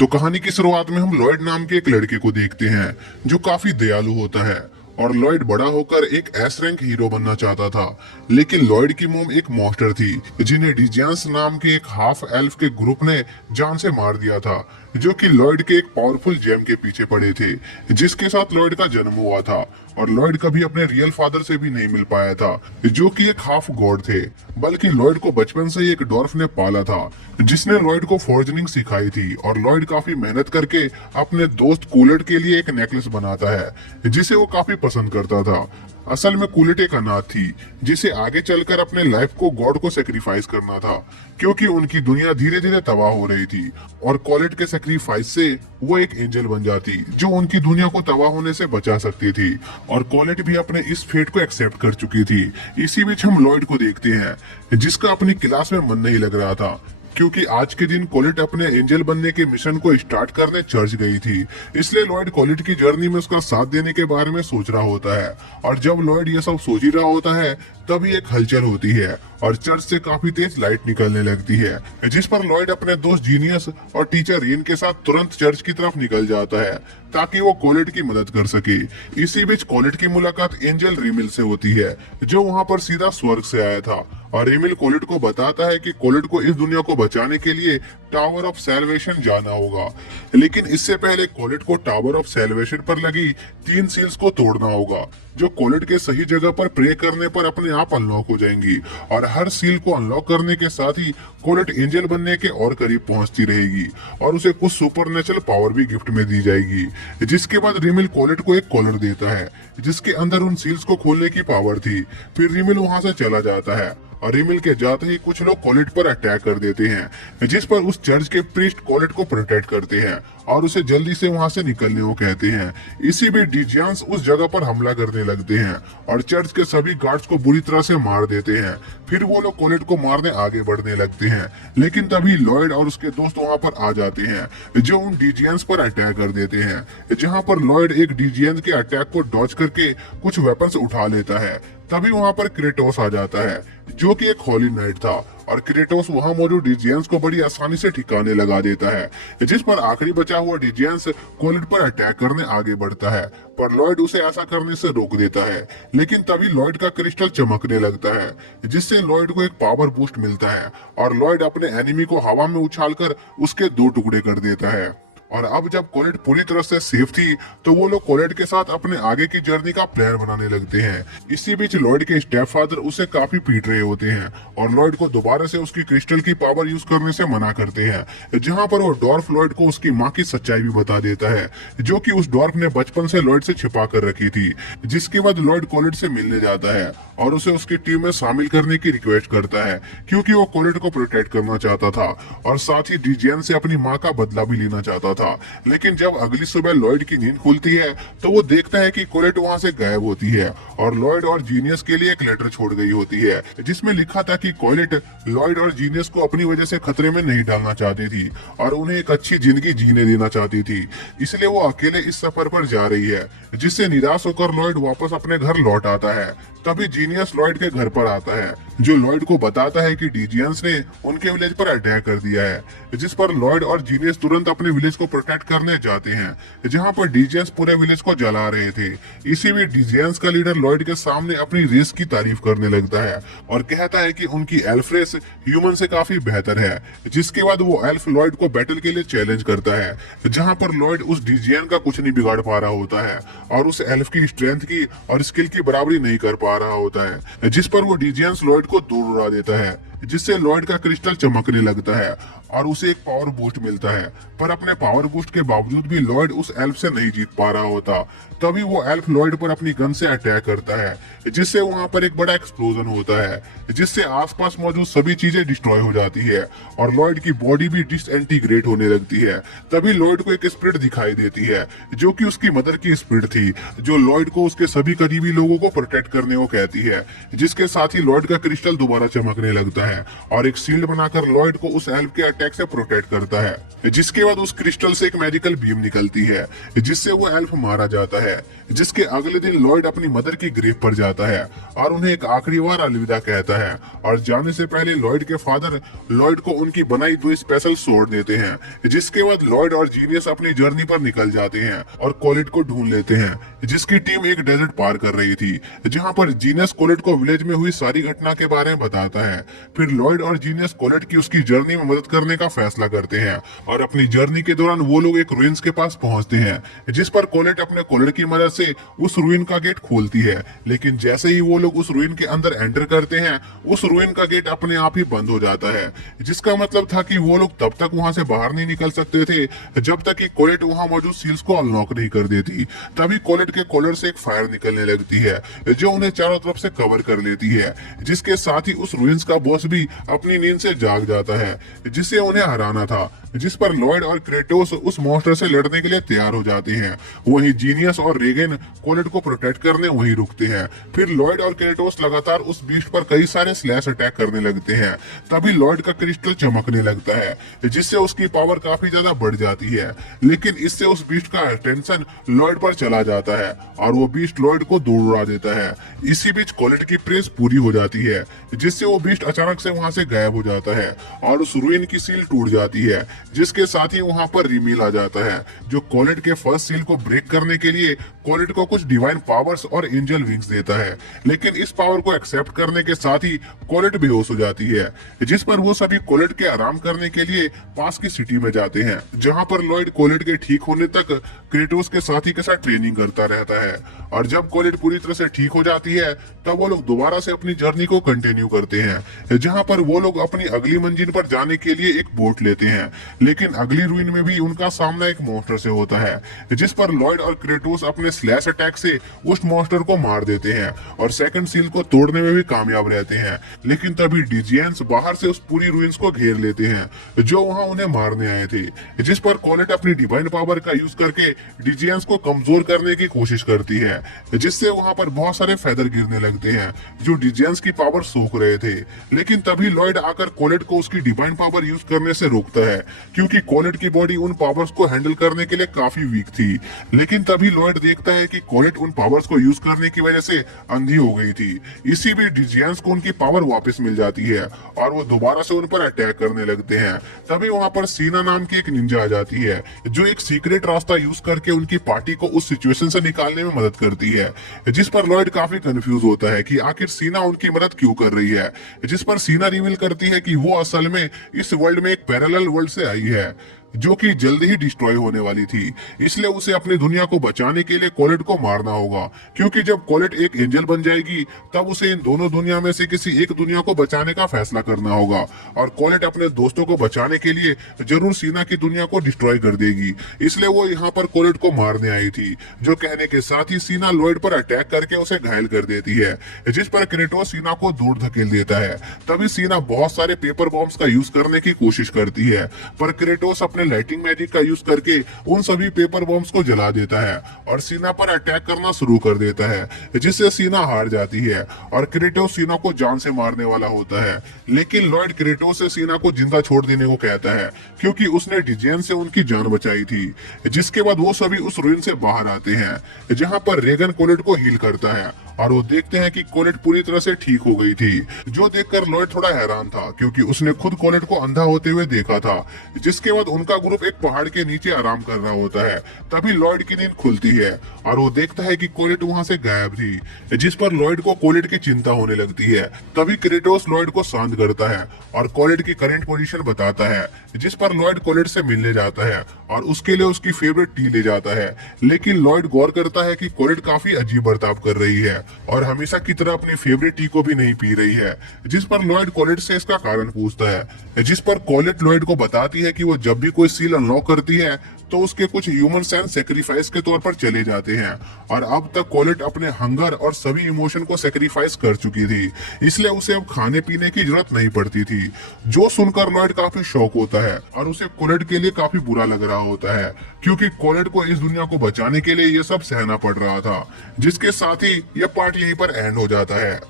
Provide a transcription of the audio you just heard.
तो कहानी की शुरुआत में हम लॉयड नाम के एक लड़के को देखते हैं जो काफी दयालु होता है। और लॉयड बड़ा होकर एक एस रैंक हीरो बनना चाहता था, लेकिन लॉयड की मॉम एक मॉन्स्टर थी जिन्हें डिजियंस नाम के एक हाफ एल्फ के ग्रुप ने जान से मार दिया था, जो कि लॉयड के एक पावरफुल जेम के पीछे पड़े थे जिसके साथ लॉयड का जन्म हुआ था। और लॉयड कभी अपने रियल फादर से भी नहीं मिल पाया था, जो कि एक हाफ गॉड थे, बल्कि लॉयड को बचपन से ही एक डॉर्फ ने पाला था जिसने लॉयड को फॉर्जनिंग सिखाई थी। और लॉयड काफी मेहनत करके अपने दोस्त कूलेट के लिए एक नेकलेस बनाता है जिसे वो काफी पसंद करता था। असल में कूलेट एक अनाथ थी जिसे आगे चलकर अपने लाइफ को गॉड को सेक्रीफाइस करना था, क्योंकि उनकी दुनिया धीरे धीरे तबाह हो रही थी। और कॉलेट के सेक्रीफाइस से वो एक एंजल बन जाती जो उनकी दुनिया को तबाह होने से बचा सकती थी। और कॉलेट भी अपने इस फेट को एक्सेप्ट कर चुकी थी। इसी बीच हम लॉयड को देखते हैं जिसका अपनी क्लास में मन नहीं लग रहा था, क्योंकि आज के दिन कॉलेट अपने एंजल बनने के मिशन को स्टार्ट करने चर्च गई थी। इसलिए लॉयड कॉलेट की जर्नी में उसका साथ देने के बारे में सोच रहा होता है। और जब लॉयड ये सब सोच ही रहा होता है तभी एक हलचल होती है और चर्च से काफी तेज लाइट निकलने लगती है, जिस पर लॉयड अपने दोस्त जीनियस और टीचर रिन के साथ तुरंत चर्च की तरफ निकल जाता है ताकि वो कॉलेट की मदद कर सके। इसी बीच कॉलेट की मुलाकात एंजल रिमिल से होती है जो वहाँ पर सीधा स्वर्ग से आया था। और रिमिल कॉलेट को बताता है कि कॉलेट को इस दुनिया को बचाने के लिए टावर ऑफ सैल्वेशन जाना होगा, लेकिन इससे पहले कॉलेट को टावर ऑफ सैल्वेशन पर लगी 3 सील्स को तोड़ना होगा, जो कॉलेट के सही जगह पर प्रे करने पर अपने आप अनलॉक हो जाएंगी। और हर सील को अनलॉक करने के साथ ही कॉलेट एंजल बनने के और करीब पहुंचती रहेगी और उसे कुछ सुपरनेचुरल पावर भी गिफ्ट में दी जाएगी। जिसके बाद रिमिल कॉलेट को एक कॉलर देता है जिसके अंदर उन सील्स को खोलने की पावर थी। फिर रिमिल वहां से चला जाता है और रिमिल के जाते ही कुछ लोग कॉलेट पर अटैक कर देते हैं, जिस पर उस चर्च के प्रीस्ट कॉलेट को प्रोटेक्ट करते हैं और उसे जल्दी से वहां से निकलने को कहते हैं। इसी बीच डिजियंस उस जगह पर हमला करने लगते हैं और चर्च के सभी गार्ड्स को बुरी तरह से मार देते हैं। फिर वो लोग कॉलेट को मारने आगे बढ़ने लगते हैं, लेकिन तभी लॉयड और उसके दोस्त वहां पर आ जाते हैं जो उन डिजियंस पर अटैक कर देते हैं, जहां पर लॉयड एक डिजियंस के अटैक को डॉज करके कुछ वेपन्स उठा लेता है। तभी वहां पर क्रेटोस आ जाता है जो कि एक होली नाइट था और क्रेटोस वहां मौजूद डिजियंस को बड़ी आसानी से ठिकाने लगा देता है, जिस पर आखिरी बचा हुआ डिजियंस कॉलेट पर अटैक करने आगे बढ़ता है, पर लॉयड उसे ऐसा करने से रोक देता है। लेकिन तभी लॉयड का क्रिस्टल चमकने लगता है जिससे लॉयड को एक पावर बूस्ट मिलता है और लॉयड अपने एनिमी को हवा में उछालकर उसके 2 टुकड़े कर देता है। और अब जब कॉलेट पूरी तरह से सेफ थी तो वो लोग कॉलेट के साथ अपने आगे की जर्नी का प्लान बनाने लगते हैं। इसी बीच लॉयड के स्टेप फादर उसे काफी पीट रहे होते हैं और लॉयड को दोबारा से उसकी क्रिस्टल की पावर यूज करने से मना करते हैं, जहां पर वो डॉर्फ लॉयड को उसकी माँ की सच्चाई भी बता देता है, जो कि उस डॉर्फ ने बचपन से लॉयड से छिपा कर रखी थी। जिसके बाद लॉयड कॉलेट से मिलने जाता है और उसे उसकी टीम में शामिल करने की रिक्वेस्ट करता है, क्योंकि वो कॉलेट को प्रोटेक्ट करना चाहता था और साथ ही डिजियन से अपनी माँ का बदला भी लेना चाहता था। लेकिन जब अगली सुबह लॉयड की नींद खुलती है तो वो देखता है कि कॉलेट वहां से गायब होती है और लॉयड और जीनियस के लिए एक लेटर छोड़ गई होती है जिसमें लिखा था कि कॉलेट लॉयड और जीनियस को अपनी वजह से खतरे में नहीं डालना चाहती थी और उन्हें एक अच्छी जिंदगी जीने देना चाहती थी, इसलिए वो अकेले इस सफर पर जा रही है। जिससे निराश होकर लॉयड वापस अपने घर लौट आता है। तभी जीनियस लॉयड के घर पर आता है जो लॉयड को बताता है कि डिजियंस ने उनके विलेज पर अटैक कर दिया है, जिस पर लॉयड और जीनियस तुरंत अपने विलेज को प्रोटेक्ट करने जाते हैं, जहां पर डिजियंस पूरे विलेज को जला रहे थे। इसी में डिजियंस का लीडर लॉयड के सामने अपनी रेस की तारीफ करने लगता है और कहता है कि उनकी एल्फ रेस ह्यूमन से काफी बेहतर है। जिसके बाद वो एल्फ लॉयड को बैटल के लिए चैलेंज करता है, जहां पर लॉयड उस डिजियन का कुछ नहीं बिगाड़ पा रहा होता है और उस एल्फ की स्ट्रेंथ की और स्किल की बराबरी नहीं कर पा रहा होता है, जिस पर वो डिजियंस लॉयड को दूर उड़ा देता है, जिससे लॉयड का क्रिस्टल चमकने लगता है और उसे एक पावर बूस्ट मिलता है। पर अपने पावर बूस्ट के बावजूद भी लॉयड उस एल्फ से नहीं जीत पा रहा होता। तभी वो एल्फ लॉयड पर अपनी गन से अटैक करता है, जिससे वहां पर एक बड़ा एक्सप्लोजन होता है, जिससे आसपास मौजूद सभी चीजें डिस्ट्रॉय हो जाती है और लॉयड की बॉडी भी डिसइंटीग्रेट होने लगती है। तभी लॉयड को एक स्पिरिट दिखाई देती है जो कि उसकी मदर की स्पिरिट थी, जो लॉयड को उसके सभी करीबी लोगों को प्रोटेक्ट करने को कहती है। जिसके साथ ही लॉयड का क्रिस्टल दोबारा चमकने लगता है और एक शील्ड बनाकर लॉयड को उस एल्फ के अटैक से प्रोटेक्ट करता है। जिसके बाद उस क्रिस्टल से एक मैजिकल बीम निकलती है जिससे वो एल्फ मारा जाता है। जिसके अगले दिन लॉयड अपनी मदर की ग्रेव पर जाता है और उन्हें एक आखिरी बार अलविदा कहता है, और जाने से पहले लॉयड के फादर लॉयड को उनकी बनाई 2 स्पेशल सोर्ड देते हैं। जिसके बाद लॉयड और जीनियस अपनी जर्नी पर निकल जाते हैं और कोलेट को ढूंढ लेते हैं, जिसकी टीम एक डेजर्ट पार कर रही थी, जहां पर जीनियस कोलेट को विलेज में हुई सारी घटना के बारे में बताता है। फिर लॉयड और जीनियस कोलेट की उसकी जर्नी में मदद करने का फैसला करते हैं और अपनी जर्नी के दौरान वो लोग एक रुइंस के पास पहुंचते हैं, जिस पर कोलेट अपने कोलेट की मदद से उस रुइन का गेट खोलती है। लेकिन जैसे ही वो लोग उस रुइन के अंदर एंटर करते हैं, उस रुइन का गेट अपने आप ही बंद हो जाता है, जिसका मतलब था कि वो लोग तब तक वहां से बाहर नहीं निकल सकते थे जब तक कि कोलेट वहां मौजूद सील्स को अनलॉक नहीं कर देती। तभी कोलेट के कॉलर से एक फायर निकलने लगती है जो उन्हें चारों तरफ से कवर कर लेती है, जिसके साथ ही उस रुइंस का बॉस भी अपनी नींद से जाग जाता है जिसे उन्हें हराना था। जिस पर लॉयड और क्रेटोस उस मॉन्स्टर से लड़ने के लिए तैयार हो जाते हैं। वहीं जीनियस और रेगन कोलेट को प्रोटेक्ट करने वहीं रुकते हैं। फिर लॉयड और क्रेटोस लगातार उस बीस्ट पर कई सारे स्लैश अटैक करने लगते हैं। तभी लॉयड का क्रिस्टल चमकने लगता है जिससे उसकी पावर काफी ज्यादा बढ़ जाती है, लेकिन इससे उस बीस्ट का अटेंशन लॉयड पर चला जाता है और वो बीस्ट लॉयड को दूर उड़ा देता है। इसी बीच कोलेट की प्रेस पूरी हो जाती है, जिससे वो बीस्ट अचानक से वहां से गायब हो जाता है और उस रुइन की सील टूट जाती है, जिसके साथ ही वहां पर रिमील आ जाता है जो कोलेट के फर्स्ट सील को ब्रेक करने के लिए कोलेट को कुछ डिवाइन पावर्स और एंजल विंग्स देता है। लेकिन इस पावर को एक्सेप्ट करने के साथ ही कोलेट बेहोश हो जाती है, जिस पर वो सभी कोलेट के आराम करने के लिए पास की सिटी में जाते हैं, जहां पर लॉयड कोलेट के ठीक होने तक क्रेटोस के साथी के साथ ट्रेनिंग करता रहता है। और जब कोलेट पूरी तरह से ठीक हो जाती है तब वो लोग दोबारा से अपनी जर्नी को कंटिन्यू करते हैं, जहां पर वो लोग अपनी अगली मंजिल पर जाने के लिए एक बोट लेते हैं। लेकिन अगली रूइन में भी उनका सामना एक मॉन्स्टर से होता है, जिस पर लॉयड और क्रेटोस अपने स्लैश अटैक से उस मॉन्स्टर को मार देते हैं और सेकंड सील को तोड़ने में भी कामयाब रहते हैं। लेकिन तभी डिजियंस बाहर से उस पूरी रूइंस को घेर लेते हैं जो वहां उन्हें मारने आए थे, जिस पर कोलेट अपनी डिवाइन पावर का यूज करके डिजियंस को कमजोर करने की कोशिश करती है, जिससे वहां पर बहुत सारे फेदर गिरने लगते हैं जो डिजियंस की पावर सोख रहे थे। लेकिन तभी लॉयड आकर कोलेट को उसकी डिवाइन पावर यूज करने से रोकता है, क्योंकि कोलेट की बॉडी उन पावर्स को हैंडल करने के लिए काफी वीक थी। लेकिन तभी लॉयड देखता है कि कोलेट उन पावर्स को यूज करने की वजह से अंधी हो गई थी। इसी बीच डिजियंस को उनकी पावर वापस मिल जाती है और वो दोबारा से उन पर अटैक करने लगते हैं। तभी वहां पर सीना नाम की एक निंजा आ जाती है जो एक सीक्रेट रास्ता यूज करके उनकी पार्टी को उस सिचुएशन से निकालने में मदद करती है, जिस पर लॉयड काफी कंफ्यूज होता है कि आखिर सीना उनकी मदद क्यों कर रही है। जिस पर सीना रिवील करती है कि वो असल में इस वर्ल्ड में एक पैरेलल वर्ल्ड से आई है जो कि जल्द ही डिस्ट्रॉय होने वाली थी, इसलिए उसे अपनी दुनिया को बचाने के लिए कोलेट को मारना होगा, क्योंकि जब कोलेट एक एंजल बन जाएगी तब उसे इन दोनों दुनिया में से किसी एक दुनिया को बचाने का फैसला करना होगा और कोलेट अपने दोस्तों को बचाने के लिए जरूर सीना की दुनिया को डिस्ट्रॉय कर देगी, इसलिए वो यहाँ पर कोलेट को मारने आई थी। जो कहने के साथ ही सीना लॉयड पर अटैक करके उसे घायल कर देती है, जिस पर क्रेटोस सीना को दूर धकेल देता है। तभी सीना बहुत सारे पेपर बॉम्ब्स का यूज करने की कोशिश करती है, पर क्रेटोस अपने लाइटिंग मैजिक का यूज करके उन सभी पेपर बॉम्ब्स को जला देता है और सीना पर अटैक करना शुरू कर देता है, जिससे सीना हार जाती है और क्रेटोस सीना को जान से मारने वाला होता है। लेकिन लॉयड क्रेटोस से सीना को जिंदा छोड़ देने को कहता है, क्योंकि उसने डिजियन से उनकी जान बचाई थी। जिसके बाद वो सभी उस रुइन से बाहर आते हैं, जहां पर रेगन कोलेट को हील करता है और वो देखते हैं कि कोलेट पूरी तरह से ठीक हो गई थी, जो देखकर लॉयड थोड़ा हैरान था, क्योंकि उसने खुद कोलेट को अंधा होते हुए देखा था। जिसके बाद उनका ग्रुप एक पहाड़ के नीचे आराम कर रहा होता है। तभी लॉयड की नींद खुलती है और वो देखता है कि कोलेट वहां से गायब थी, जिस पर लॉयड को कोलेट की चिंता होने लगती है। तभी क्रेटोस लॉयड को शांत करता है और कोलेट की करंट पोजीशन बताता है, जिस पर लॉयड कोलेट से मिलने जाता है और उसके लिए उसकी फेवरेट टी ले जाता है। लेकिन लॉयड गौर करता है कि कोलेट काफी अजीब बर्ताव कर रही है और हमेशा की तरह अपनी फेवरेट टी को भी नहीं पी रही है, जिस पर लॉयड कोलेट से इसका कारण पूछता है, जिस पर कोलेट लॉयड को बताती है कि वो जब भी कोई सील अनलॉक करती है तो उसके कुछ ह्यूमन सेंस सेक्रीफाइस के तौर पर चले जाते हैं और अब तक कोलेट अपने हंगर और सभी इमोशन को सेक्रीफाइस कर चुकी थी, इसलिए उसे अब खाने पीने की जरूरत नहीं पड़ती थी। जो सुनकर लॉयड काफी शौक होता है और उसे कोलेट के लिए काफी बुरा लग रहा होता है, क्योंकि कोलेट को इस दुनिया को बचाने के लिए ये सब सहना पड़ रहा था। जिसके साथ ही यह पार्ट यहीं पर एंड हो जाता है।